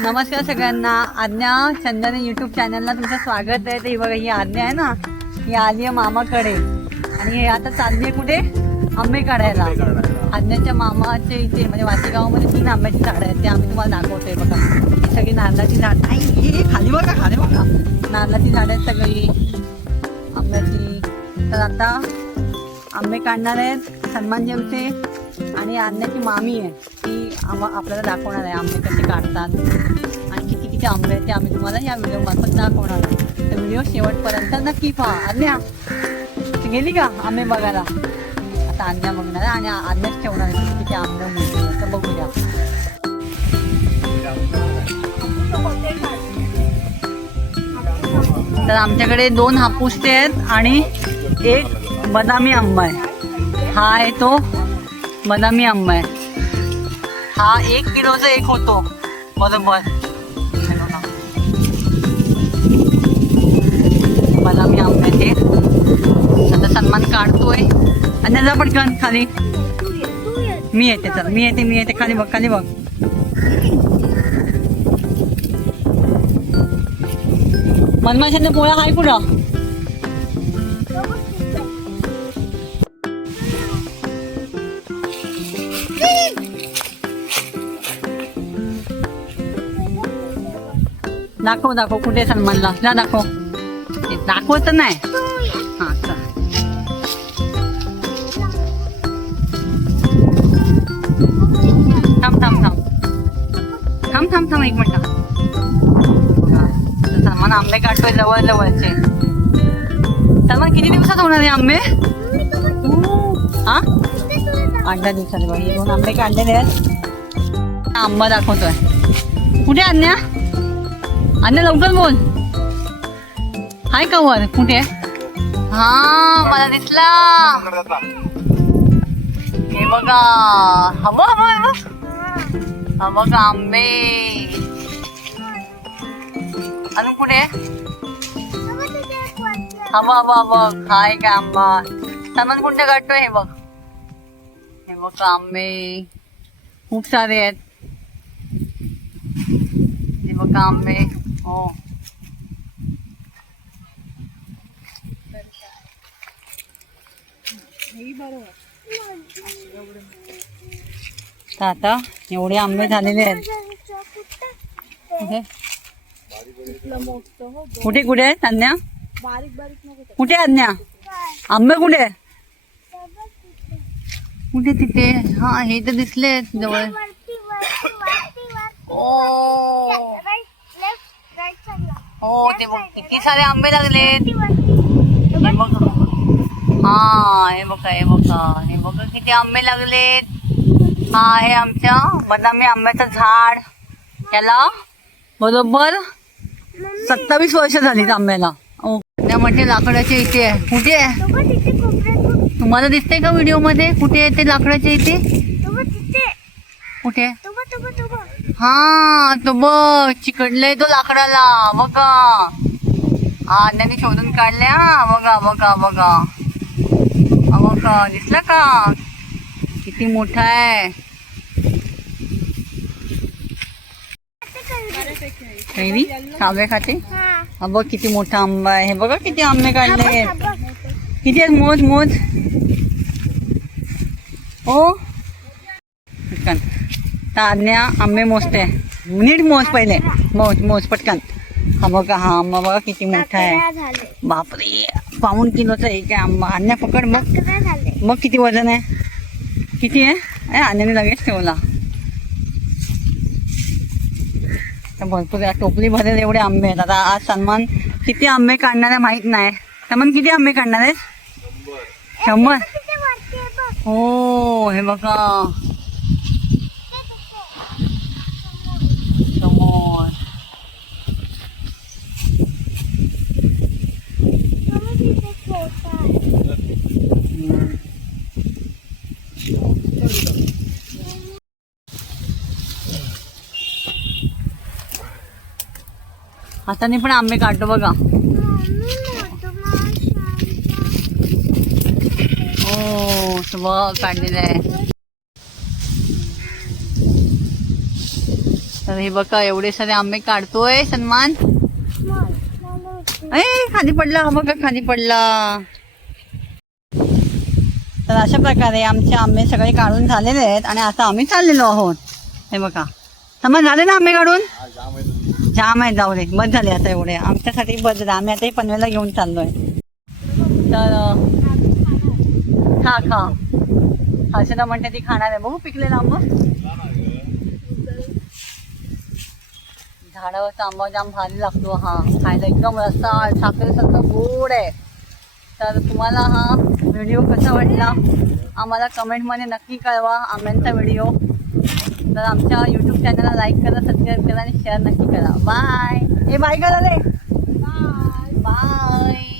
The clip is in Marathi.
नमस्कार सगळ्यांना. आज्ञा चंदन यूट्यूब चॅनलला तुमचं स्वागत आहे. ही बघा, ही आज्ञा आहे ना, ही आली आहे मामाकडे आणि हे आता चालली आहे कुठे, आंबे काढायला. आज्ञाच्या मामाच्या इथे म्हणजे वाचेगावमध्ये 3 आंब्याची झाडं आहेत, ते आम्ही तुम्हाला दाखवतोय. बघा, ही सगळी नारळाची झाड. हे खाली बघा, नारळाची झाडं आहेत सगळी आंब्याची. तर आता आंबे काढणार आहेत सन्मान जेवते आणि आज्ञाची मामी आहे ती आपल्याला दाखवणार आहे आंबे कसे काढतात आणि किती किती आंबे आहेत ते आम्ही तुम्हाला या व्हिडिओमार्फत दाखवणार आहे. तर व्हिडिओ शेवटपर्यंत नक्की पहा. आज्ञा गेली का आंबे बघायला? आता आज्ञा बघणार आहे आणि आज्ञाच ठेवणार आहे किती किती आंबे मिळतील. तर बघूया. तर आमच्याकडे 2 हापूसचे आहेत आणि एक बदामी आंबा आहे. हा आहे तो बदामी आंबा आहे. हा 1 किलोचा एक होतो बरोबर. बदामी आंब्याचे आता सन्मान काढतोय. आणि जा पटकन खाली. मी येते, चल मी येते. खाली बघ, खाली बघ. मनमाशाने पोळा हाय पुढं. दाखव कुठे सन्मानला जा. दाखवत नाही. हा चल. थांब 1 मिनिट. सलमान आंबे काढतोय जवळचे. सलमान किती दिवसात होणार आहे आंबे? हा 8-10 दिवसात. बघ, 2 आंबे काढलेले आहेत. आंबा दाखवतोय. कुठे आज्ञा? आज्ञा लवकर बोल. हाय का वर? कुठे? हा मला दिसला. हे बघा, हवं बघा आंबे. अजून कुठे? बघ हाय का आंबा. सामान कुठे काढतोय? हे बघ आंबे खूप सारे आहेत. हे बघा आंबे. हो आता एवढे आंबे झालेले आहेत. कुठे आहेत आज्ञा? कुठे आज्ञा? आंबे कुठे? तिथे. हा हे तर दिसले जवळ. हो ते बघ किती सारे आंबे लागलेत. हे बघा किती आंबे लागलेत. हा आहे आमच्या बदामी आंब्याचं झाड. याला बरोबर 27 वर्ष झालीत आंब्याला. त्यामध्ये लाकडाच्या इथे आहे. कुठे आहे? तुम्हाला दिसते का व्हिडिओ मध्ये? कुठे आहे ते लाकडाच्या इथे? कुठे? हा तो बघ चिकटलाय तो लाकडाला. बघा हा त्यांनी शोधून काढले. हा बघा दिसला का किती मोठा आहे? कैरी काव्या खाते. हा बघ किती मोठा आंबा आहे. हे बघा किती आंबे काढले. किती आहेत? मोज. हो आज्ञा आंबे मोजते. नीट मोज पहिले. मोज पटकन. हा बघा हा आंबा बघा किती मोठा आहे. बापरे 5 किलोचा एक आहे आंबा. आज्ञा पकड मग किती वजन आहे? किती आहे? आज्ञाने लगेच ठेवला. भरपूर टोपली भरेल एवढे आंबे आहेत. आता आज सन्मान किती आंबे काढणार आहे माहित नाही. सन्मान किती आंबे काढणार आहे? 100. हो हे बघा समोर. हाताने पण आंबे काढतो बघा. हो सगळं काढलेलं आहे. तर हे बघा एवढे सारे आंबे काढतोय सन्मान. ए खाली पडला, हा बघा खाली पडला. तर अशा प्रकारे आमचे आंबे सगळे काढून झालेले आहेत आणि आता आम्ही चाललेलो आहोत. हे बघा सन्मान झाले ना आंबे काढून? जाम आहे, जाऊ दे बस झाले आता एवढे आमच्यासाठी बस झाले. आम्ही आता हे पनवेलला घेऊन चाललोय. तर खा खा हर्षदा म्हणते ती खाणार आहे. बघू पिकलेला आंबा. झाडावरचा आंबा जाम भारी लागतो हा खायला, एकदम रस्सा साखरेसारखं गोड आहे. तर तुम्हाला हा व्हिडिओ कसा वाटला आम्हाला कमेंटमध्ये नक्की कळवा, आंब्यांचा व्हिडिओ. तर आमच्या यूट्यूब चॅनलला लाईक करा, सबस्क्राईब करा आणि शेअर नक्की करा. बाय. हे बाय करा रे. बाय.